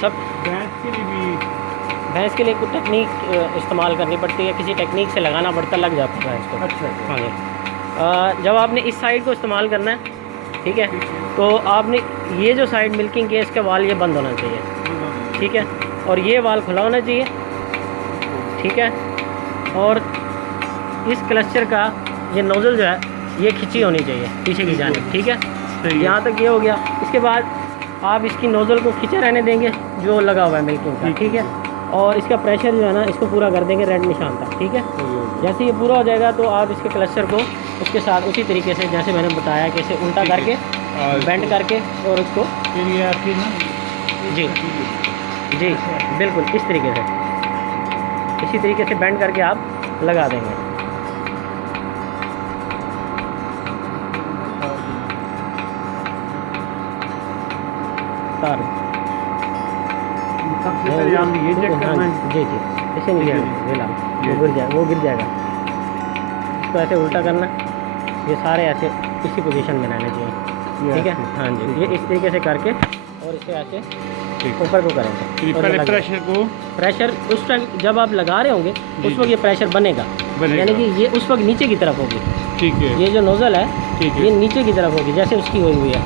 सब भैंस के लिए कुछ टेक्निक इस्तेमाल करनी पड़ती है, किसी टेक्निक से लगाना पड़ता, लग जाता है भैंस को। अच्छा। हाँ जी। जब आपने इस साइड को इस्तेमाल करना है, ठीक है, तो आपने ये जो साइड मिल्किंग की है इसका वाल ये बंद होना चाहिए, ठीक है, और ये वाल खुला होना चाहिए, ठीक है, और इस क्लचर का ये नोज़ल जो है ये खिंची होनी चाहिए पीछे की जानिब, ठीक है। यहाँ तक ये हो गया। इसके बाद आप इसकी नोज़ल को खींचे रहने देंगे जो लगा हुआ है मिल्किंग का, ठीक है, और इसका प्रेशर जो है ना इसको पूरा कर देंगे रेड निशान तक, ठीक है। जैसे ये पूरा हो जाएगा तो आप इसके क्लचर को उसके साथ उसी तरीके से जैसे मैंने बताया कि इसे उल्टा करके बेंड करके और उसको जी जी बिल्कुल इस तरीके से, इसी तरीके से बेंड करके आप लगा देंगे। तार सबसे पहले हम ये चेक करना है। जी जी, ऐसे नहीं जाएगा, वो गिर जाएगा। इसको ऐसे उल्टा करना, ये सारे ऐसे इसी पोजीशन में रहने चाहिए, ठीक है। हाँ जी, ये इस तरीके से करके और इसे ऐसे ऊपर को करेंगे। पहले प्रेशर उस टाइम जब आप लगा रहे होंगे उस वक्त ये प्रेशर बनेगा, यानी कि ये उस वक्त नीचे की तरफ होगी, ठीक है। ये जो नोज़ल है ये नीचे की तरफ होगी जैसे उसकी हुई है,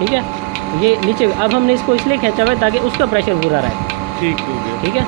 ठीक है। ये नीचे, अब हमने इसको इसलिए खींचा हुआ है ताकि उसका प्रेशर पूरा रहे, ठीक हो गया, ठीक है।